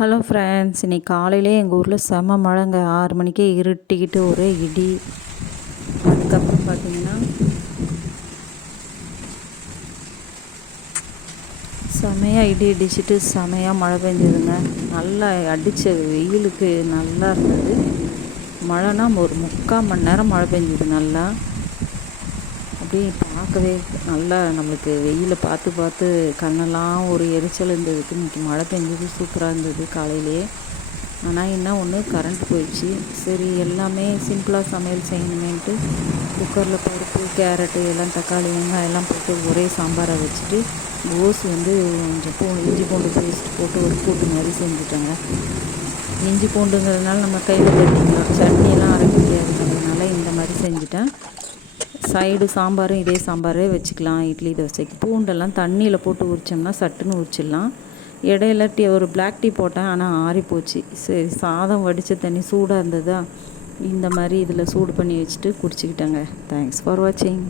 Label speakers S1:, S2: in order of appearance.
S1: Hello friends இன்னைக்கு காலையிலே எங்கள் ஊரில் செம மழைங்க. ஆறு மணிக்கே இருட்டிக்கிட்டு ஒரே இடி. அதுக்கப்புறம் பார்த்தீங்கன்னா செமையாக இடி இடிச்சிட்டு செமையாக மழை பெஞ்சதுங்க. நல்லா அடித்த வெயிலுக்கு நல்லா இருந்தது. மழைனா ஒரு முக்கால் மணி நேரம் மழை பெஞ்சது நல்லா. அப்படியே பார்க்கவே நல்லா நம்மளுக்கு வெயிலை பார்த்து பார்த்து கண்ணெல்லாம் ஒரு எரிச்சல் இருந்ததுக்கு இன்றைக்கி மழை பெஞ்சது சூப்பராக இருந்தது காலையிலேயே ஆனால் என்ன ஒன்று கரண்ட் போயிடுச்சு. சரி எல்லாமே சிம்பிளாக சமையல் செய்யணுமேன்ட்டு குக்கரில் பருப்பு கேரட்டு எல்லாம் தக்காளி வெங்காயம் எல்லாம் போட்டு ஒரே சாம்பாரை வச்சுட்டு கோஸ் வந்து கொஞ்சம் பூ இஞ்சி பூண்டு பேஸ்ட் போட்டு ஒரு கூட்டு மாதிரி செஞ்சுட்டேங்க. இஞ்சி பூண்டுங்கிறதுனால நம்ம கையில் தட்டிக்கலாம். சட்னியெல்லாம் அரைக்க முடியாதுங்கிறதுனால இந்த மாதிரி செஞ்சுட்டேன். சைடு சாம்பாரும் இதே சாம்பாரே வச்சுக்கலாம். இட்லி தோசைக்கு பூண்டெல்லாம் தண்ணியில் போட்டு உரிச்சோம்னா சட்டுன்னு உரிச்சிடலாம். இடையில டீ ஒரு பிளாக் டீ போட்டேன் ஆனால் ஆறி போச்சு சரி சாதம் வடித்த தண்ணி சூடாக இருந்ததா? இந்த மாதிரி இதில் சூடு பண்ணி வச்சுட்டு குடிச்சிக்கிட்டேங்க. தேங்க்ஸ் ஃபார் வாட்சிங்